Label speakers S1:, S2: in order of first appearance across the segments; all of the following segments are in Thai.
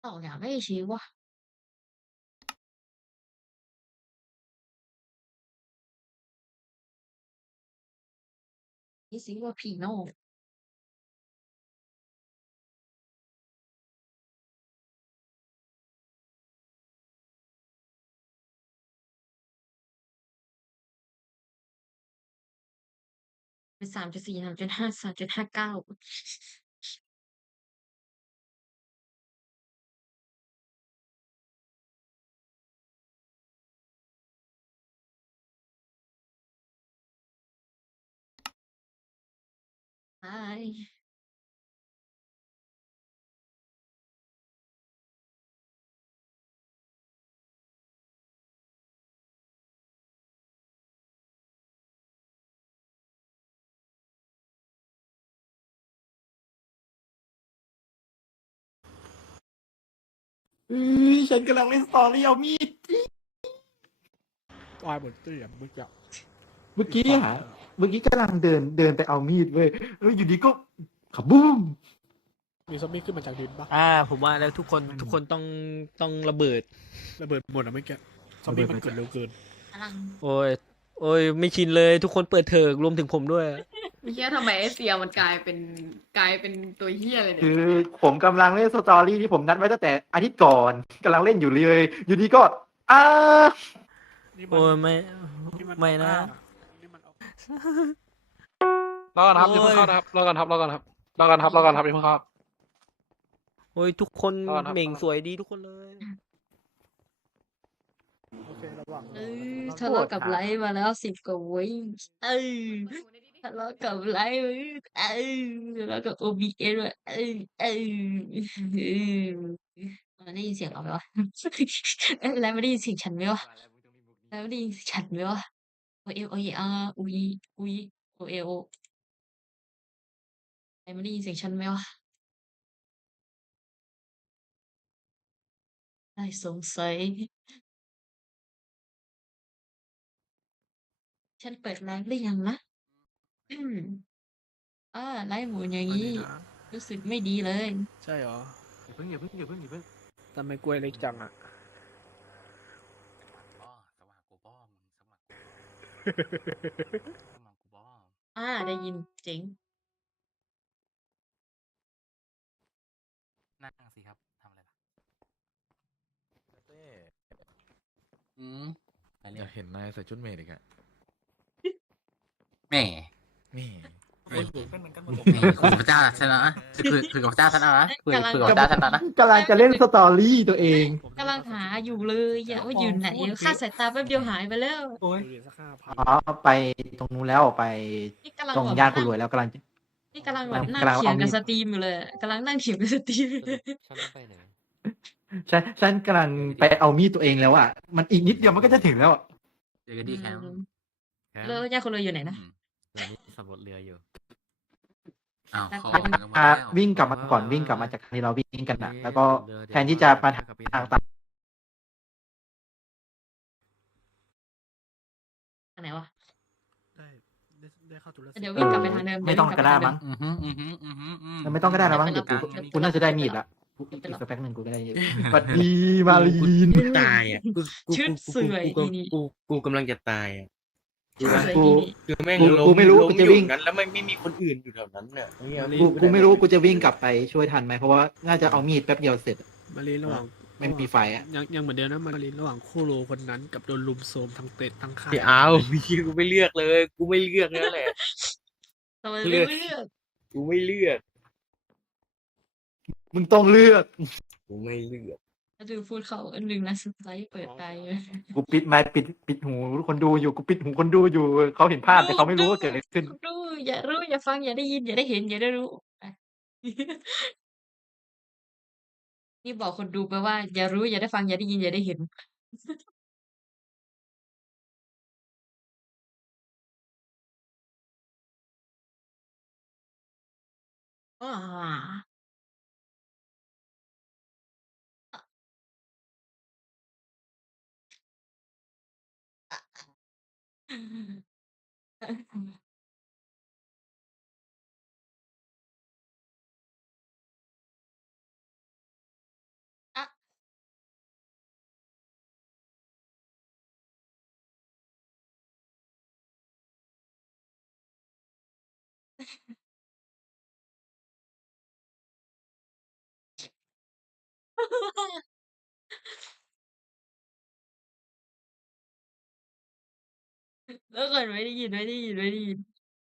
S1: 哦，两个一起哇，你是一个皮诺，เป็น3.4 3.5 3.59ใช่
S2: ฉันกำลังเล่นสตอรี่เอามีด
S3: วายหมดเตี้ยเมื่อกี้
S2: เมื่อกี้อะเมื่อกี้กำลังเดินไปเอามีดเว้ยแล้วอยู่ดีก็ขับบูม
S3: มีซอมบี้ขึ้นมาจากดินปะ
S4: ผมว่าแล้วทุกคนต้องระเบิด
S3: ระเบิดหมดอะเมื่อกี้ซอมบี้มันเกิดเร็วเกิน
S1: กำลัง
S4: โอ้ยไม่ชินเลยทุกคนเปิดเถิกรวมถึงผมด้วย
S5: ไม่เชื่อทำไมไอเซียมันกลายเป็นตัวเฮี้ยเลยเนี่ย
S2: คือผมกำลังเล่นสตอรี่ที่ผมนัดไว้ตั้งแต่อาทิตย์ก่อนกำลังเล่นอยู่เลยอยู่ดีก็อ้า
S3: นี่มัน
S4: โอ้ยไม่
S3: นี่มัน
S4: ไม่นะ
S3: นี่มันเอา
S6: รอกันครับ
S4: โอ้
S6: อย่าย เพิ่งเข้านะครับรอกันครับรอกันครับรอกันครับรอกันครับอย่าเพิ่งเข้าครับ
S4: โอ้ยทุกคน
S6: รอดครับ
S4: เหม่งสวยดีทุกคนเลย
S3: โอเคระหว่าง
S1: เออทะเลาะกับไลฟ์มาแล้ว10 กว่าวิเออทะเลาะกับไลฟ์เออทะเลาะกับ OBS ด้วยมันได้ยินเสียงเราไหมวะแล้วไม่ได้ยินเสียงฉันไหมวะแล้วไม่ได้ยินเสียงฉันไหมวะโอเอโอเออาอุยอุยโอเอโอแล้วไม่ได้ยินเสียงฉันไหมวะได้สงสัยฉันเปิดไลฟ์หรือยังนะอืมไลฟ์หมุนอย่าง
S3: อัน
S1: นี้
S3: นี้นะ
S1: รู้สึกไม่ดีเลย
S3: ใช่เหรอ
S2: อย่าเพิ่ง
S3: ทำไมกล้วยเล็กจังอะ
S7: อ๋อสว่างกูบ้อมึงสว่างกูสว่างกูบ้อ
S1: ได้ยินเจ๋ง
S7: นั่งสิครับทำอะไรล่ะ
S8: เต้
S7: อืมอะไร
S8: อ
S7: เรื่
S8: ยา
S7: อก ง
S8: เห็นนายใส่ชุดเมดอีกอะ
S7: แหม่
S8: นี่
S7: คุยกับพระเจ้าชนะคุยกับพระเจ้าชนะนะคุยกับพระเจ้าชนะนะ
S2: กำลังจะเล่นสตอรี่ตัวเอง
S1: กำลังหาอยู่เลยว่าอยู่ไหนค่าสายตาแป๊บเดียวหายไปแล้ว
S3: ดูเหรียญสัก5,000
S2: อ๋อไปตรงนู้นแล้วไป
S1: นี่กำลัง
S2: ตรง
S1: แบบ
S2: ย่านคนรวยแล้วกำลัง
S1: นี่กำลังแบบนั่ง
S2: กำลัง
S1: เถียง
S2: เอามี
S1: กับ
S2: ด
S1: สตรีมอยู่เลยกำลังนั่งเถียงกับสตรีมอยู่เลย
S8: ฉันต้องไปไหน
S2: ฉันกำลังไปเอามีดตัวเองแล้วอ่ะมันอีกนิดเดียวมันก็จะถึงแล้วอะ
S7: เจอกันดีแคมป์
S1: แล้วย่าคนรวยอยู่ไหนนะ
S8: ตอนนี้สำรวจเรืออยู่
S7: อ้าวเขาออกกันหมด
S2: อ่ะ
S7: แล้ว
S2: วิ่งกลับมาก่อนวิ่งกลับมาจากที่เราวิ่งกันนะแล้วก็แทนที่จะมาทางตาม
S1: ทางไหนวะ
S3: ได้เข้าจุลศิลป์
S1: เดี๋ยววิ่งกลับไปทางเดิม
S2: ไม่ต้องก็ได้มั้ง ไม่ต้องก็ได้แล้วมั้งเดี๋ยวกูน่าจะได้มีดละอีกสักแป๊บหนึ่งกูก็ได้สวัสดีมาลีน
S4: ตายอ่ะ
S1: ชุดสวยทีนี้
S4: กูกำลังจะตายอ่ะ
S1: ชุดสวยทีนี้
S4: คือแม่ง
S2: กูไม่รู้
S4: ล้
S2: กูจะวิ่ง
S4: อยู่นั้นแล้วไม่มีคนอื่นอยู่แถวนั้นเนี่ย
S2: กูไม่รู้กูจะวิ่งกลับไปช่วยทันไหมเพราะว่าน่าจะเอามีดแป๊บเดียวเสร็จ
S3: มารีนระหว่าง
S2: ไม่มีไฟอ่ะ
S3: ยังเหมือนเดิมนะมารีนระหว่างคู่โรคนนั้นกับโดนลุมโซมทั้งเตะทั้งขา
S4: ไม่เอาพี่กูไม่เลือกเลย กูไม่เลือกนั่นแหละ
S1: ทำไม
S4: เลื
S1: ไม่
S4: อก
S1: เลือก
S4: กูไม่เลือก
S2: มึงต้องเลือก
S4: กูไม่เลือก
S1: แล้วดูพูดเขาอันหนึ่งนะสไลด์เปิดไป
S2: กูปิดไมค์ปิดหูคนดูอยู่กูปิดหูคนดูอยู่เขาเห็นภาพแต่เขาไม่รู้ว่าเกิดอะไรขึ้น
S1: ดูอย่ารู้อย่าฟังอย่าได้ยินอย่าได้เห็นอย่าได้รู้อ่ะ นี่บอกคนดูไปว่า อย่ารู้อย่าได้ฟังอย่าได้ยินอย่าได้เห็นอ่าแล้วก่อนไม่ได้ยินไม่ได้ยินไม่ได้ยิน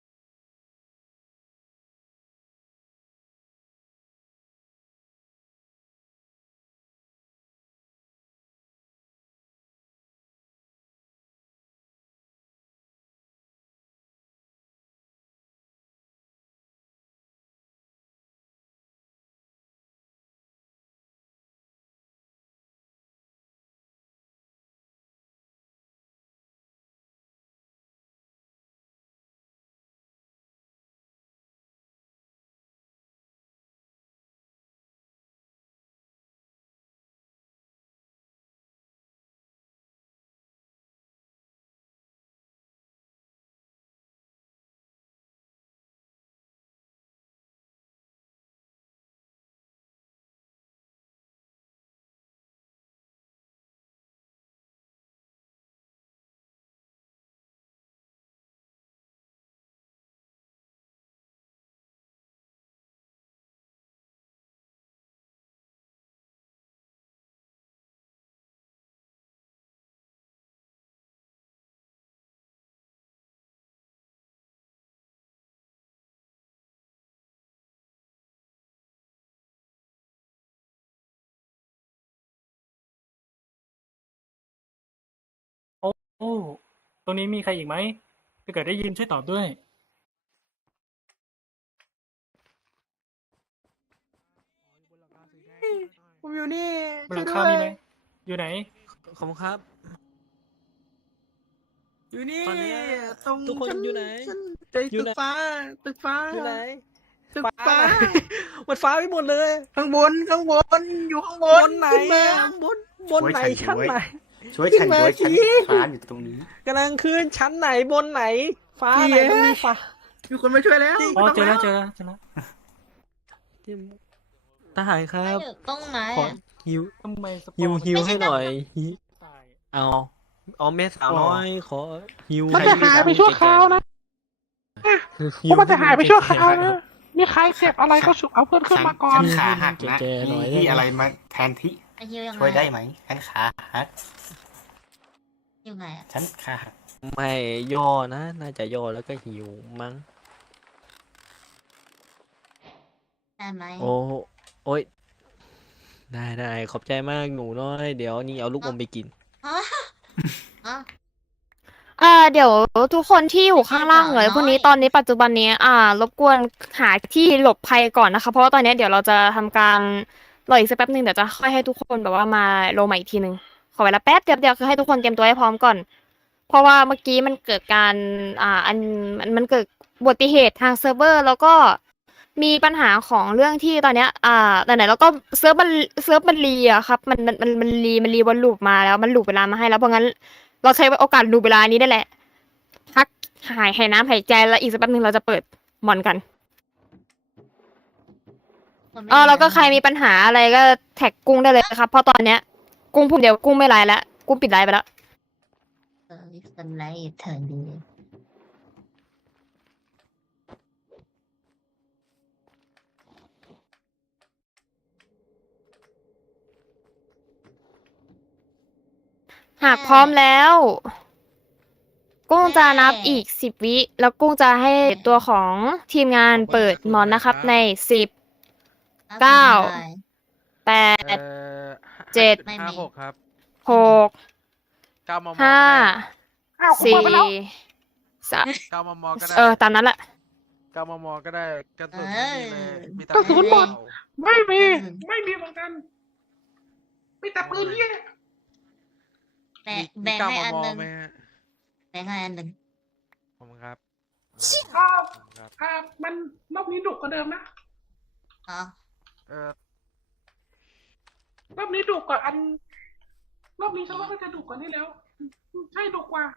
S9: โอ้ตรงนี้มีใครอีกไหมถ้าเกิดได้ยินช่วยตอบด้วย
S3: ผมอยู่นี่
S9: บนหลังคามีไหม อยู่ไหน
S4: ขอบคุณครับ
S3: อยู่นี่
S4: ตอนเนี้ย
S3: ตรง
S4: ทุกคน
S3: ชั้
S4: อยู่ไหน
S3: ชั้นใจ
S4: อยู่
S3: ตึ
S4: ไหน
S3: กฟ้า ตึกฟ้า
S4: อยู่ไหน
S3: ตึกฟ้า
S4: มันฟ้าไปหมดเลย
S3: ข้างบน ข้างบน อยู่ข้างบบ น
S4: นไหน
S3: ขึ้มา
S4: อะ
S3: บน
S4: บนไหนชั้นไหน
S2: ช่วยฉันด้วยฉันคลานอยู่ตรงนี้
S4: กำลังขึ้นชั้นไหนบนไหน ฟ้า
S3: พี่
S4: ไหนมันมีฟ้า
S3: มีคนมาช่วยแล้ว
S9: อ๋อ
S3: ไม่ต้ง
S9: เจอแล้วเจอแล้วเจอแล้ว
S4: ทหารครับ
S1: อยู่ตรงไหน
S4: ขอ
S1: อะ
S4: ฮิว
S9: ทำไมสปอ
S4: ฮิว
S9: ร์
S4: ฮิวให้หน่อยฮิ
S9: ตาย
S4: เอาแม่สาวน้อยขอฮิว
S6: มันจะหายไปชั่วคราวนะ
S4: ฮิว
S6: เพราะมันจะหายไปชั่วคราวนะ มีใครเจ็บอะไรก็ฉุกเอาเพื่อนขึ้นมาก่อน
S2: ฉันขาหักนะ
S4: แก่ๆหน่อย
S2: นี่
S4: ได้ไหม
S2: อะไรมาแทนที่
S1: ไอฮิวยังไง
S2: ช่วยได้ไหมฉันขาหัก
S1: อยู่ไงอะ
S2: ฉันขาหัก
S4: ไม่ย่อนะ น่าจะย่อแล้วก็ฮิวมั้ง
S1: ได้ไหม
S4: โอ้ยได้ขอบใจมากหนูน้อย เดี๋ยวนี่เอาลูกอมไปกิน
S1: ฮะฮะ
S10: เดี๋ยวทุกคนที่อยู่ข้างล่าง
S1: ไม่
S10: เลย
S1: เปล่า
S10: พวกนี้
S1: น้อย
S10: ตอนนี้ปัจจุบันนี้รบกวนหาที่หลบภัยก่อนนะคะ เพราะว่าตอนนี้เดี๋ยวเราจะทำการรออีกสักแป๊บหนึ่งเดี๋ยวจะค่อยให้ทุกคนแบบว่ามาลงใหม่อีกทีหนึ่งขอเวลาแป๊บเดียวคือให้ทุกคนเตรียมตัวให้พร้อมก่อน เพราะว่าเมื่อกี้มันเกิดการมันเกิดอุบัติเหตุทางเซิร์ฟเวอร์ แล้วก็มีปัญหาของเรื่องที่ตอนเนี้ยไหนๆแล้วก็เซิร์ฟมันรีอะครับมันรีวนลูปมาแล้วมันลูปเวลามาให้แล้วเพราะงั้นเราใช้โอกาสลูปเวลานี้ได้แหละ พักหายน้ำหายใจแล้วอีกสักแป๊บนึงเราจะเปิดมอนกัน
S1: คนไม่
S10: แล้วก็
S1: มี
S10: ใครมีปัญหาอะไรก็แท็กกุ้งได้เลยครับ เพราะตอนเนี้ยกุ้งพูดเดี๋ยวกุ้งไม่ไลน์แล้วกุ้งปิดไลน์ไปแล้ว
S1: สไลด์เธอดี
S10: หากพร้อมแล้ว กุ้งจะนับอีก10 วิแล้วกุ้งจะให้ตัวของทีมงานเปิดมอนนะครับใน10 เก้า 8 7
S1: ไม่มี
S10: 6
S8: 9 มม
S10: 5 4 3
S8: 9 มมก็ได้
S10: ตามนั้นแหละ
S8: 9 มมก็ได้กระสุน
S1: เอ
S8: ไม่มีเลย
S1: อ
S8: มีแต่
S6: กระสุนหมด
S8: เปล่า
S6: ไม่มี ไม่มีเหมือนกัน มีแต่ปืนเหี้ย
S1: แบ่ง
S8: มี
S1: ให้
S8: 9
S1: อัน
S8: ม
S1: หนึ่ง
S8: ไหมฮะ
S1: แบ่งให้อันหนึ่ง
S8: ขอบคุณครับ
S6: ครับ
S8: ขอบคุณครับ
S6: มันรอบนี้ดุกว่าเดิมนะ
S1: อ๋อ
S8: เออ
S6: รอบนี้ดุกว่าอัน รอบนี้ฉันว่าก็จะดุกว่านี้แล้ว ใช่ดุกว่า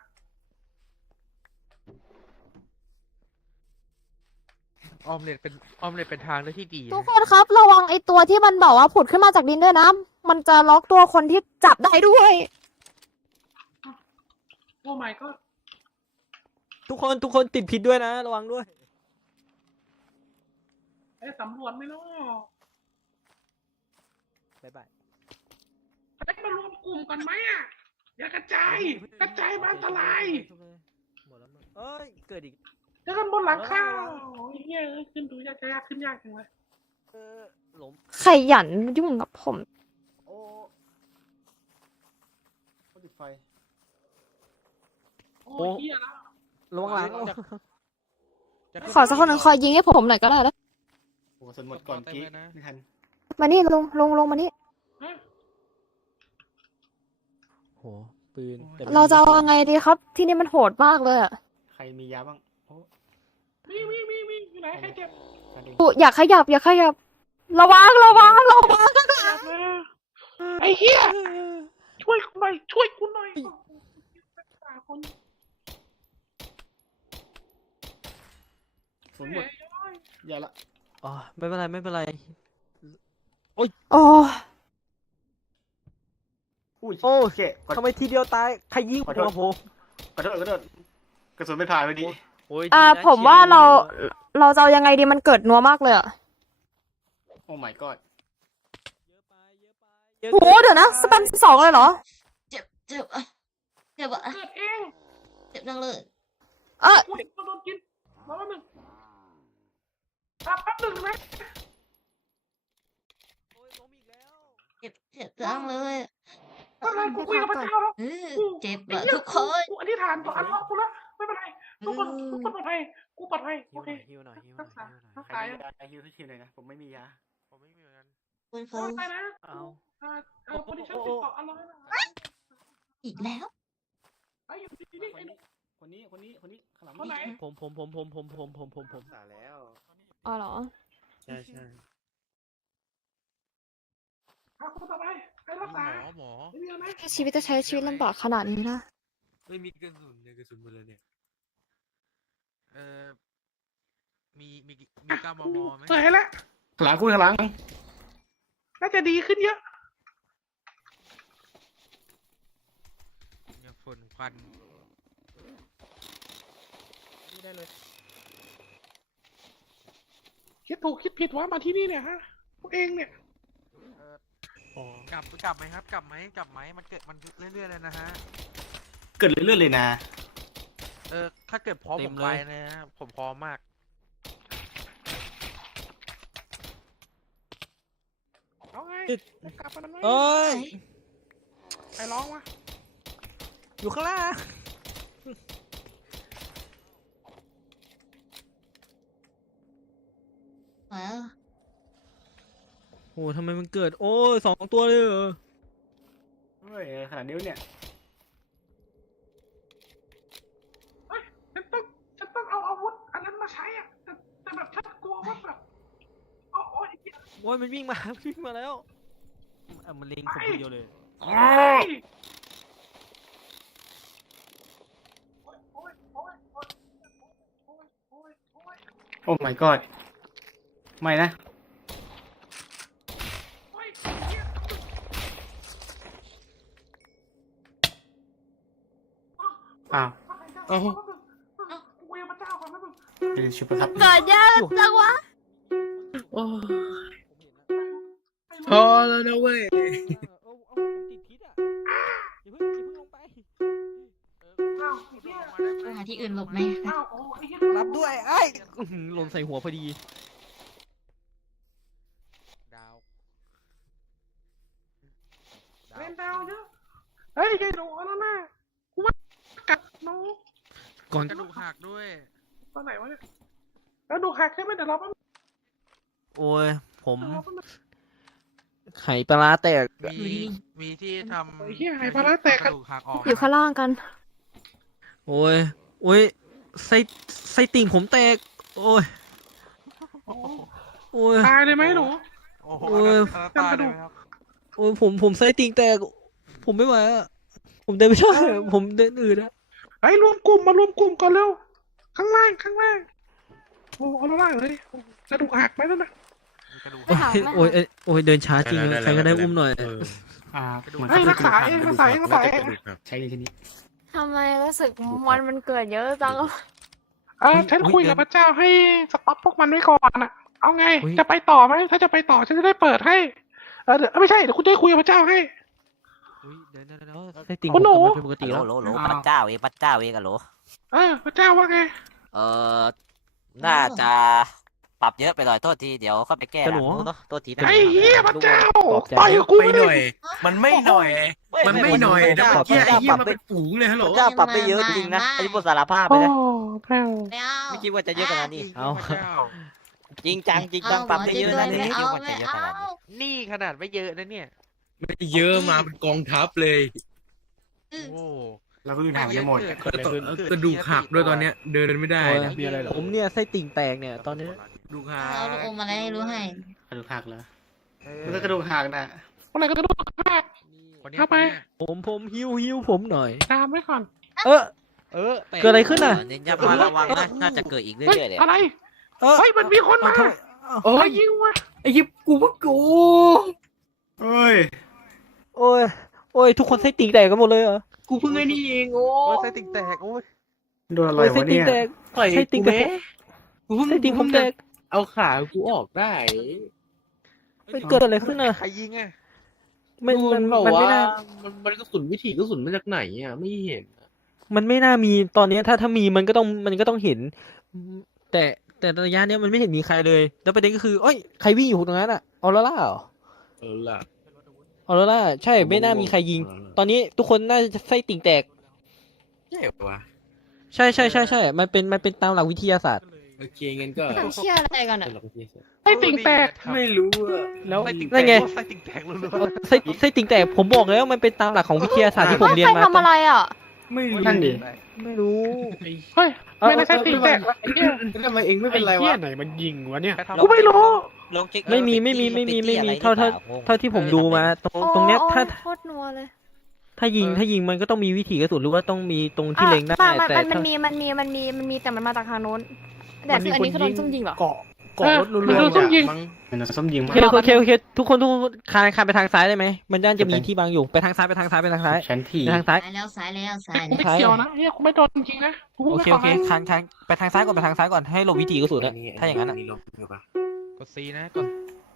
S8: ออมเล็ตเป็นทางเลือกที่ดี
S10: ทุกคนครับระวังไอตัวที่มันบอกว่าผุดขึ้นมาจากดินด้วยนะ มันจะล็อกตัวคนที่จับได้ด้วย
S6: โอ้ my god
S4: ทุกคนติดพิษด้วยนะ ระวังด้วย
S6: ไปสำรวจไหม่รู้
S4: บ๊ายบาย
S6: ไปมารวมกลุ่มกันไหมอ่ะอย่ากระจายกระจายมันอันตราย
S4: หมดแล้วมั้งเอ้ย เกิดอีก
S6: เจอกันบนหลังคาโอ้ยเฮ้ยขึ้นดูยากขึ้นยากจังเลย
S4: ล้ม
S10: ขยันยุ่งกับผม
S2: โอ้ติดไฟ
S6: โอ้ยเฮียแล้ว
S4: ระวังหลัง
S10: ขอสักคนหนึ่งคอยยิงให้ผมหน่อยก็ได้นะ
S2: โอ้กระสุนหมดก่อนกี้ไม่ทัน
S10: มานี่ลงมานี่
S4: โห ปืนแต่
S10: เราจะเอายังไงดีครับ ที่นี่มันโหดมากเลยอะ
S2: ใครมียาบ้างโอ้
S6: มีอยู่ไหนใครเจ็บ
S2: กันเอง
S10: อุ๊ยอย่าขยับระวัง
S6: ไอ้เฮียช่วยกูหน่อยคน
S2: กระสุนหมดยาละ
S4: อ๋อ ไม่เป็นไร
S10: โอ้
S2: อุ้ย
S4: โอ้
S2: โอเค
S4: ทำไมทีเดียวตาย ใครยิงหัวผม
S2: ขอโทษกระสุนไม่ผ่านพอดี
S4: โอ้ย
S10: ผมว่าเราจะเอายังไงดีมันเกิดนัวมากเลยอะ
S2: โอ้ my god
S10: โหเดี๋ยวนะสแปม12เลยเหรอ
S1: เจ็บอะเจ็บ
S6: เกิดเอง
S1: จังเลย
S6: กูเห็นคนโดนกินมาแล้วหนึ่งแป๊บหนึ่งนะ
S1: เจ็บจังเลย
S6: อะไรกูคุยกับพระเจ้าแล้ว
S1: เจ็บ
S6: ไอ้
S1: อะ
S6: เหี้ย
S1: ทุกคน
S6: กูอธิษฐานต่ออัลเลาะห์กูแล้วไม่เป็นไรทุกคนปลอดภัยกูปลอดภัยโอเค
S4: ฮิวหน่อย
S6: รักษา
S2: ใครมียาฮิวให้คิวหน่อยนะผมไม่มียา
S8: ผมไม่มีเหมือนกัน
S1: คุณ
S6: ปลอดภัยนะ
S4: เอา
S6: คนที่ฉันติดต่ออัลเลาะห์นะ
S1: อีกแล้ว
S6: ไอ้อยู่ที่นี่ไอ้หนุ่ม
S2: คนนี้ข้างหลัง
S6: คนไหน
S4: ผม
S2: สาแล้ว
S10: อ๋อเหรอ
S3: ใช่
S6: คนต่อไปไปรักษา
S8: หมอ
S6: ไม่มีอะไร
S10: แค่ชีวิตจะใช้ชีวิตลำบากขนาดนี้นะ
S3: ไม่มีกระสุนหมดเลยเนี่ย
S8: เออมี9 มมไหม
S6: เสยแล้ว
S2: ข้างหลังคุณข้างหลัง
S6: น่าจะดีขึ้นเยอะ
S8: เนี่ยฝุ่นควัน
S6: คิดถูกคิดผิดว่ามาที่นี่เนี่ยฮะพวกเองเนี่ย
S8: กลับไหมครับ กลับไหมมันเกิดมันเรื่อยๆเลยนะฮะ
S2: เกิดเรื่อยๆเลยนะ
S8: ถ้าเกิดพร้อมผมไปนะผมพร้อมมาก
S6: เอาไงจะกลับมาไหม
S4: เอ้ย
S6: ใครร้องวะ
S4: อยู่ข้างล่าง
S1: แล้ว
S4: โอ้ทำไมมันเกิด โอ้ย2 ตัวเลยเหรอ
S2: เฮ้ยขนาดนิ้วเนี่ย
S6: ฉันต้องเอาอาวุธอันนั้นมาใช้อ่ะแต่แบบฉันกลัวว่าแบบโอ้ย
S4: โอ้ยมันวิ่งมา แล้วมันเล็งผมคนเดียวเลย
S6: โ
S2: โอ้ my god ไม่นะอ้าว
S6: กูยังพระเจ้าก่อนนะมึง
S2: เป็นชุดประทับ
S10: เกิดยากจังวะ
S3: พอแล้วนะเว้ย
S4: ผมติดพิษอ่ะอย่าเพิ่งลงไป
S1: หาที่อื่นหลบไหม
S6: อ้าวโอ้ไอ้เหี้ย
S4: รับด้วยไอ้หล่นใส่หัวพอดี
S8: ดาว
S6: เล่นดาวเยอะเฮ้ยยายหนูแล้วนะกูว่ากัดน้อง
S4: ก่อน
S8: กระดูกหักด้วย
S6: ตอนไหนวะเนี่ยแล้วดูหักใช่ไหมเดี๋ยวเราแป๊บ
S4: โอ้ย ผมไข่ปลาร้าแตก
S8: มีที่ทำ
S6: ไอ้เหี้ยหายปลาร้าแตก
S8: ก
S6: กัน
S8: ระดูกหักออก
S10: อยู่ข้างล่างกัน
S4: โอ้ยไส้ติ่งผมแตก โอ้ย
S6: ตายเลยไหมหนู
S8: โอ้โห
S4: โอ้ย
S8: ตายเลยไหมครับ
S4: โอ้ยผมไส้ติ่งแตก ผมไม่ไหวอ่ะ ผมเดินไม่ได้อะผมเดินอืดอ่ะ
S6: ไอ้รวมกลุ่มมารวมกลุ่มก่อนเร็วข้างล่างโอ้เอาล่างเลยกระดูกหักไหมนั่นน่ะ
S8: มีกระดูก
S10: ไม่หัก
S4: โอ้ยโอ้ยเดินช้าจริงอะใครก็ได้อุ้มหน่อย
S2: เหมือน
S6: เฮ้ยรักษาเองรักษาเอง
S2: ใช้ในที่นี้
S10: ทำไมรู้สึกมันเกิดเยอะจัง
S6: ฉันคุยกับพระเจ้าให้สต็อปพวกมันไว้ก่อนอ่ะเอาไง
S4: อุ๊ย
S6: จะไปต่อไหมถ้าจะไปต่อฉันจะได้เปิดให้เดี๋ยวไม่ใช่เดี๋ยวคุณจะได้คุยกับพระเจ้าให้
S4: อุ๊ยเดี๋ยวไส้ติ่ง
S6: คุ
S4: ผ
S6: ณ
S4: ม
S6: หนู
S4: กลับมาเป็นปกติแล้ว
S11: โหลพระเจ้าเองพระเจ้าเองอะโหล
S6: พระเจ้าว่าไง
S11: เออน่าจะปรับเยอะไปหน่อยโทษทีเดี๋ยวเข้าไปแก้
S4: กระ
S11: ห
S4: ห
S11: ลั
S4: นู
S11: งนู้นเนาะโทษทีนะ
S6: ไอ้เหี้ยพระเจ้า
S4: ปลอบใจ
S6: ต่อยกับกู
S3: ไป
S6: ไม่
S3: ห
S6: ได้
S3: น่อย มันไม่หน่อย มันไม่หน่อยนะ
S11: พ
S3: เมื่
S11: ระ
S3: อกี้ไอ้
S11: เจ้า
S3: เหี้ยมันเป็นฝูงเลยฮัลโหล
S11: พระเจ้าปรับไปเยอะจริงนะอันนี้พูดสารภาพไป
S6: โอ้
S11: นะ
S6: พระ
S1: ไม่เอา
S11: ไม่คิดว่าจะเยอะขนาดนี้
S4: เอา
S3: พระเจ้า
S11: จริงจังปรับได้เยอะนะเนี่ยไม่คิดว่าจะเยอะขนาดนี้
S8: นี่ขนาดไม่เยอะนะเนี่ย
S3: ไม่เยอะมาเป็นกองทัพเลย
S8: โอ้
S2: แล้วก็อื่นหายไปหมด
S3: กระดูกหักด้วยตอนเนี้ย เดินไม่ได้
S4: โอ้ย
S3: นะ
S2: มีอะไรเหรอ
S4: ผมเนี่ยไส้ติ่งแตกเนี่ยตอนนี้
S3: ดูกหัก
S1: เอาลูกอมมาแล้วให้รู้ให้
S2: กระดูกหักเหรอมันก็กระดูกหักน่ะ
S6: คนไหนก็จะดูแรก
S8: คนเนี้ย
S6: เข้าไป
S4: ผมหิวผมหน่อย
S6: ตามไว้ก่อน
S4: เออ เกิดอะไรขึ้นน่ะ
S11: เน้นย้ำมาระวังนะน่าจะเกิดอีกเรื่
S6: เฮ้ย
S11: อยๆเลย
S6: อะไร
S4: เออ
S6: เฮ้ยมันมีคนมา
S2: โอ้
S6: ใคร
S2: ย
S6: ยิงวะ
S2: ไอ้ยิบกูว่ากูเอ้ย
S4: โอ้ยทุกคนไส้ติ่งแตกกันหมดเลยเหรอ
S2: กูเพิ่งไอ้นี่เองโอ้
S8: โอ้ยไส้ติ่งแตกโอ้ย
S2: โดนอะไร
S4: โอ้ยไส้
S2: วะ
S4: ติ่
S2: เนี่
S4: ง
S2: ย
S4: แตกไส้ติ่งแตก
S2: กูเพิ่ง
S4: ไส้ติ่งผมแตก
S2: เอาขากูออกได้
S4: มันเกิดอะไรขึ้นอ่ะ
S8: ใครยิงอ่ะ
S4: มันไม่น่า
S2: มันกระสุนวิถีกระสุนมาจากไหนอ่ะไม่เห็น
S4: มันไม่น่ามีตอนเนี้ยถ้ามีมันก็ต้องเห็น แต่ระยะเนี้ยมันไม่เห็นมีใครเลย แล้วประเด็นก็คือเอ้ยใครวิ่งอยู่ตรงนั้นอ่ะออโรร่าเหรอ
S2: ล่ะ
S4: ออโรร่าใช่ไม่น่ามีใครยิง ตอนนี้ทุกคนน่าจะไส้ติ่งแตก
S2: ใช่ปะ
S4: ใช่มันเป็นตามหลักวิทยาศาสตร์
S2: โอเคงั้นก็
S10: ทำเชี่ยอะไรกันอ่ะ
S6: ไอ้ติ่งแตก
S2: ไม่รู้อ่ะ
S4: แล้ว
S8: ไส้ติ่งแต
S4: นั่น
S8: ก
S4: ไง
S8: ไส้ติ่งแตกรัว
S4: ไส้ติ่งแตกผมบอกแล้วมันเป็นตามหลักของวิทยาศาสตร์ที่ผมเรียน
S10: ใคร
S4: มา
S10: ทำอะไรอ่ะ
S2: ไม่รู้
S6: นั่นดิ
S4: ไม่รู้
S6: เฮ้ยไม่ได้ใช่ติ่งแตกวะไอ้เหี้ย
S2: ทำไมเองไม่เป็นไร
S3: ไอ้เหี้
S2: วะ
S3: ยไหนมันยิงวะเนี่ย
S6: กูไม่รู้
S11: ลองเช็ค
S4: ไม่มีเท่าที่ผมดูมาตรงเนี้ยถ้า
S10: โคตรนัวเลย
S4: ถ้ายิงมันก็ต้องมีวิถีกระสุนหรือว่าต้องมีตรงที่เล็งได้ แต่
S10: มันมีแต่มันมาจากทางโน้นแต่คืออันนี้คือโดนซุ่มยิงเหรอ
S3: เกาะรถรัว
S6: มันโดนซุ่มยิง
S2: มันส้มยิง
S4: โอเคทุกคนคานไปทางซ้ายได้ไหมมันน่าจะมีที่บังอยู่ไปทางซ้ายไปทางซ้าย
S2: ชั้นที
S4: ไปทางซ้าย
S1: สายแล้ว
S6: กูไม่เกี่ยวนะเฮียกูไม่โดนจริงๆนะกู
S4: โอ
S6: ไม่
S4: เค
S6: ขอให้
S4: คานไปทางซ้ายก่อนให้หลบวิถีกระสุนอะถ้าอย่างนั้นอะ
S8: ๆกดซีนะกด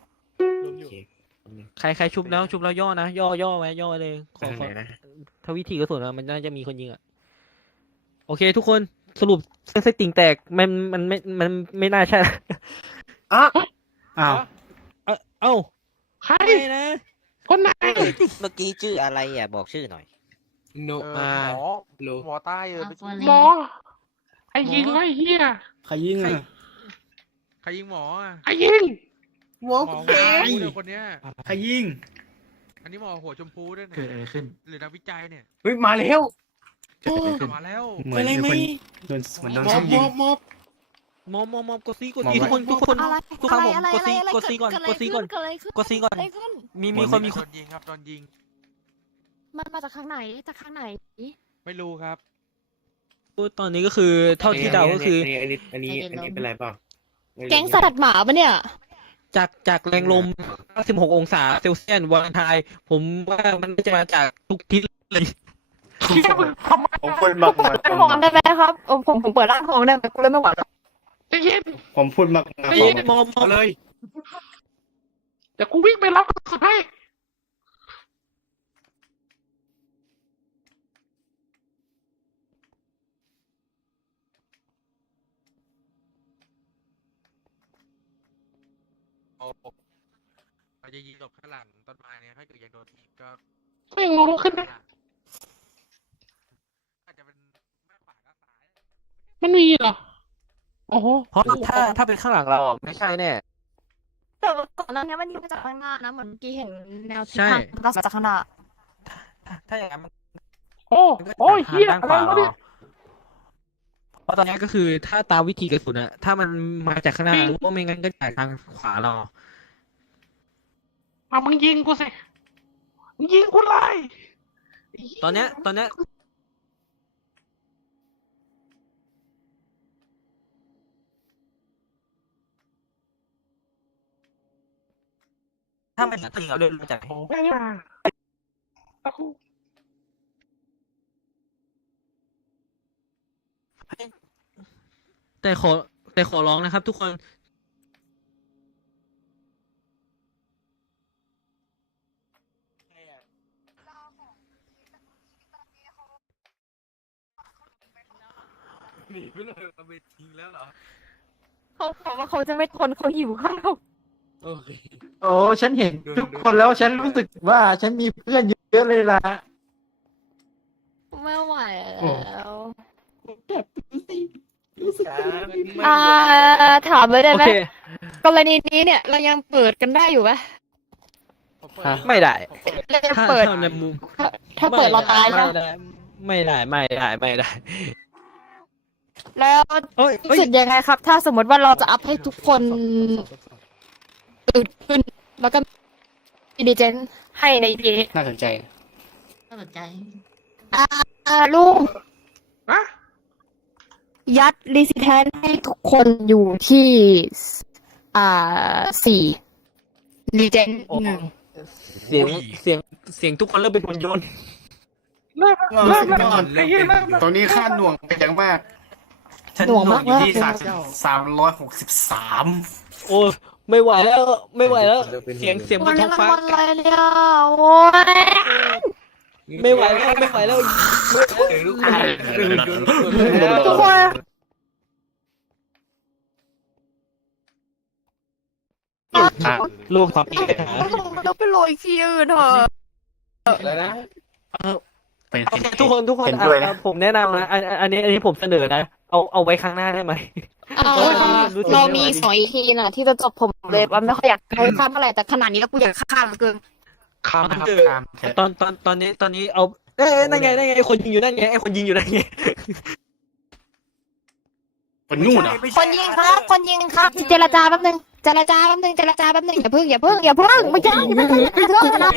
S4: ใครชุบแล้วย่อนะย่อไว้ย่อเลยขอถ้าวิถีกระสุนอะมันน่าจะมีคนยิงอะโอเคทุกคนสรุปเส้นติ่งแตกมันไม่น่าใช่
S2: อ้าว
S4: เอ้า
S6: ใคร
S4: ไม่นะ
S6: คนไหน
S11: เมื่อกี้ชื่ออะไรอ่ะบอกชื่อหน่อย
S2: โน
S8: หมอใต้ไป
S6: หมอไอ้ยิงไอ้เฮีย
S2: ใครยิงอ่ะ
S8: ใครยิงหมออ่ะ
S6: ไอ้ยิง
S2: หัว
S8: หมอ
S2: ใคร
S8: หัวชมพูเนี่ยคนเนี้ย
S2: ใครยิง
S8: อันนี้หมอหัวชมพูด้วย
S2: เกิดอะไรขึ้น
S8: หรือนักวิจัยเนี่ย
S2: เฮ้ยมาแล้ว
S8: มาแล้ว
S2: เหมือนมีคนโดนเหมือนโดนส้มยิง
S4: มอบกดซีทุกคน
S10: อะไร
S4: ทุกคนผม
S10: อะไร
S4: กดซีก่อน
S10: เกิดอะไรขึ้น
S4: กดซีก่อน
S10: เกิดอะไรขึ้น
S4: มีคน
S8: โดนยิงครับโดนยิง
S10: มันมาจากทางไหน
S8: ไม่รู้ครับ
S4: ตอนนี้ก็คือเท่าที่เดาก็คือ
S2: อันนี้เป็นไรเปล่า
S10: แก๊งสัตว์หมาปะเนี่ย
S4: จากแรงลม 16 องศาเซลเซียสวันไทยผมว่ามันจะมาจากทุกทิศเลย
S6: เฮียมึงทำไม
S2: ผมพูดมากมา
S10: ร่างทองได้ไหมครับผมเปิดร่างทองได้ไหมกูเลยไม่ไหวแล้ว
S6: ไอ้เย็น
S2: ผมพูดมากมา
S4: มอม
S2: เลย
S6: เดี๋ยวกูวิ่งไปรับกระสุนให้
S8: เราจะยิงหลบข้างหลังต้นไม้เนี่ยถ้าเกิดยังโดนอีกก็
S6: ไม่งงขึ้นนะ
S8: อาจจะเป็นมากกว่าก็ซ้าย
S6: มันมีเหรอโอ้โห
S4: เพราะถ้าเป็นข้างหลังเราไม่ใช่แน่
S10: แต่ก่อนหน้านี้มันยิงมาจากข้างหน้านะเหมือนกี้เห็นแนวทิศ
S4: ใช่
S10: ทางมาจากข้างหน้า
S4: ถ้าอย่างนั้นมัน
S6: โอ้ยเฮีย
S4: ด้าน
S6: อะ
S4: ข
S6: ไร
S4: วาว
S6: ะเนี่ย
S4: เพราะตอนนี้ก็คือถ้าตามวิธีกระสุนอะถ้ามันมาจากข้างหน้าว่าไม่งั้นก็จากทางขวาเรา
S6: เอามึงยิงกูสิมึงยิงกูเลย
S4: ตอนเนี้ยถ้ามันจริงเราเดินมาจาก
S6: แม่งมาตะคุ
S4: แต่ขอร้องนะครับ ทุกคน
S8: หนีไปเลยเอาไปทิ้งแล้วเหรอ
S10: เขาบอกว่าเขาจะไม่ทนเขาหิวข้าว
S8: โอเค
S2: โอ้ฉันเห็นทุกคนแล้วฉันรู้สึกว่าฉันมีเพื่อนเยอะเลยล่ะ
S10: ไม่ไหว
S2: โอ้
S10: แล้ว
S2: แบบรู้สึก
S10: ถามเลยได้
S4: โอ
S10: ไหม
S4: เค
S10: กรณีนี้เนี่ยเรายังเปิดกันได้อยู่ไหม
S4: ไม่ได้
S10: เรายัง
S4: ถ้า
S10: เปิด
S4: ถ้าในมุม
S10: ถ้าเปิดเราตาย
S4: ไม่
S10: ใช่ไหม
S4: ได้ไม่ได้ไม่ได้ไม่ได้
S10: แล้ว
S4: เอ้ย
S10: รู้สึกยังไงครับ ถ้าสมมติว่าเราจะอัพให้ทุกคนตื่นขึ้น แล้วก็มีดีเจนให้ในทีนี้
S7: น่าสนใจ
S1: น่าสนใจ
S10: ลุง
S6: อะ
S10: ยัดรีสิแทนให้ทุกคนอยู่ที่สี่รีเจนหนึ่ง
S4: เสียงเสียงเสียงทุกคนเริ่มเป็นหุ่นยนต์
S6: เริ่มแล้วไอ้เหี้ยเริ่มแล้ว
S7: ตรงนี้ค่าหน่วงไปยังมาก
S10: หน่วงมาก
S7: อยู่ที่
S10: เลย
S7: 363
S4: โอ้ยไม่ไหวแล้วไม่ไหวแล้ว เสียงเสียงบ
S10: วัน น
S4: ท้
S10: นี้
S4: อง
S10: มัน
S4: ฟ้า
S10: วันอะไรเนี่ยโอ้ย
S4: ไม่ไหวแล้วไม่ไหวแล้ว
S10: ทุกคน
S4: ลูกความคิดหา
S10: เราไปโรยที่อื่นเถอะ
S4: อะไรนะ
S7: เป็น
S4: โอเคทุกคน
S7: เห็นด้วยนะ
S4: ผมแนะนำนะอันนี้ผมเสนอนะเอาไว้ข้างหน้าได้ไหม
S10: เรามี2 EPน่ะ ที่จะจบผมเลยว่าไม่ค่อยอยากให้ข้ามเท่าไหร่แต่ขนาดนี้แล้วกูอยากข้ามเหลือเกิน
S7: ข้ามครับข้ามเถอะ
S4: ตอนนี้เอานั่นไงไอ้คนยิงอยู่นั่นไงไอ้คนยิงอยู่นั่นไง
S7: คนนู่นเหรอ
S10: คนยิงครับเจรจาแป๊บนึงอย่าเพิ่งไม่ใช่อย่าเพิ่งนะ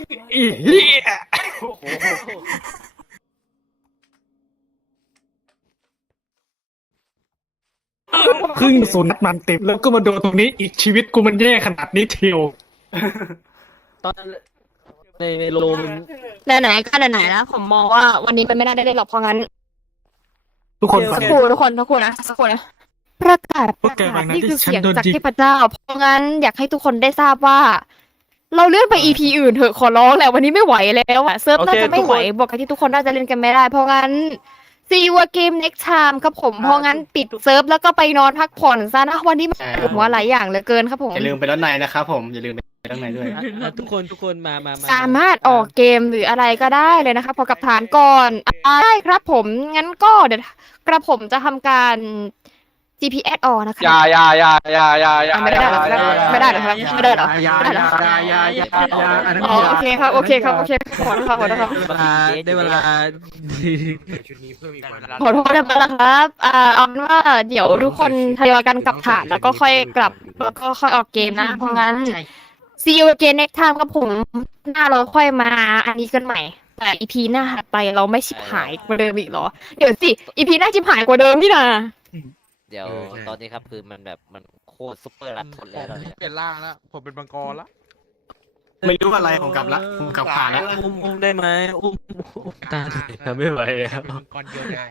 S9: ครึ่งศูนย์นัดมันเต็มแล้วก็มาโดนตรงนี้อีกชีวิตกูมันแย่ขนาดนี้เทียว
S4: ตอนในโลมัน
S10: ไหนๆก็ไหนๆแล้วผมมองว่าวันนี้มันไม่น่าได้เล่นหรอกเพราะงั้น
S9: ทุกคน
S10: สักครู่นะประกาศ
S9: พวกแกฟังนะ
S10: นี่คือ
S9: ที่ฉัน
S10: เสียง
S9: โดน
S10: จาก
S9: ยิง
S10: เทพเจ้าเพราะงั้นอยากให้ทุกคนได้ทราบว่า เราเลื่อนไป EP อื่นเถอะขอร้องแหละวันนี้ไม่ไหวแล้วอะเซิร์ฟน่าจะไม่ไหวบอกกันที่ทุกคนน่าจะเล่นกันไม่ได้ เพราะงั้น See you again next time ครับผมเพราะงั้นปิดเซิร์ฟแล้วก็ไปนอนพักผ่อนซะนะวันนี้มันปวดหัวหลายอย่างเหลือเกินครับผม
S7: อย่าลืมไปด้านในนะครับผมอย่าลืมไปด้านในด้วย
S4: ทุกคนมา
S10: สามารถออกเกมหรืออะไรก็ได้เลยนะคะพอกับฐานก่อนได้ครับผมงั้นก็เดี๋ยวกระผมจะทำการ GPS ออกนะคะไม่ได้หรอไม่ได้หรอครับไม่ได้หรอ
S2: อันนั้น
S10: อ๋อโอเคครับขอโทษครับ
S4: ได้เวลา
S8: ชุดนี้เพิ่มอีกวัน
S10: ขอโทษนะครับเอาเป็นว่าเดี๋ยวทุกคนทยอยกันกลับฐานแล้วก็ค่อยกลับแล้วก็ค่อยออกเกมนะเพราะงั้น See you again next time ครับผมหน้าเราค่อยมาอันนี้กันใหม่แต่ EP หน้าถัดไปเราไม่ชิบหายกว่าเดิมอีกเหรอเดี๋ยวสิ EP หน้าชิบหายกว่าเดิมนี่นะ
S11: เดี๋ยวตอนนี้ครับคือมันแบบมันโคตรซุปเปอร์รัดทนแล้วตอนเนี้ย
S6: เปลี่ยนร่างแล้วผมเป็นบังกรละ
S7: ไม่รู้อะไรผมกลับละผมกลับผ่านแล้ว
S4: อุ้มได้ไหมอุ้มตาทำไม่ไหวแล้ว
S6: บังกรเดียวได้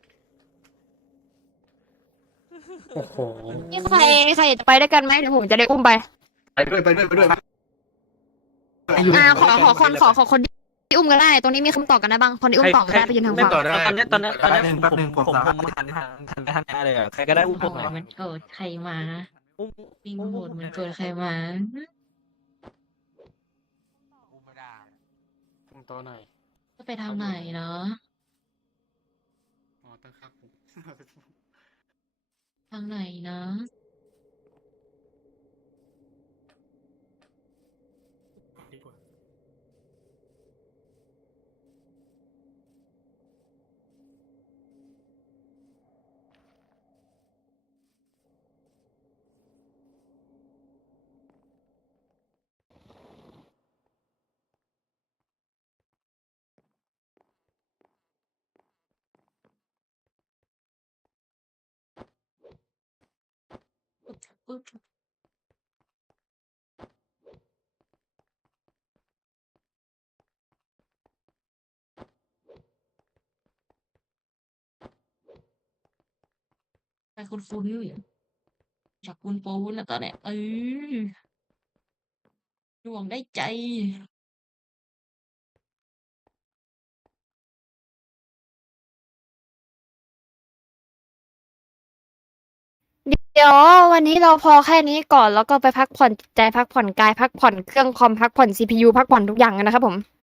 S7: โอ้โห
S10: นี่ใครจะไปด้วยกันไหมเดี๋ยวผมจะได้อุ้มไป
S7: ไปด้วย
S10: ขอคนที่อุ้มกันได้ตรงนี้มีคำตอบกันได้บ้างคนที่อุ้มตอบกันได้ไปยืนทางขวา
S4: ตอนนี้
S2: แป๊บนึงผม
S4: หันหน้าเลยอ่ะใครก็ได้อุ้ม
S1: โอ้
S4: ผมหน่อย
S1: มันโกรธใครมา
S4: อุ้ม
S1: วิ่งโหดมันโกรธใครมา
S6: กูไม่ได้
S7: โตหน่อย
S1: จะไปทางไหนเนาะ
S7: อ๋อต้องครับ
S1: ทางไหนเนาะปึ๊บไปคุ้นๆจากคุณปูนนะตอนเนี้ยดวงได้ใจ
S10: เดี๋ยววันนี้เราพอแค่นี้ก่อนแล้วก็ไปพักผ่อนจิตใจพักผ่อนกายพักผ่อนเครื่องคอมพักผ่อน CPU พักผ่อนทุกอย่างกันนะครับผม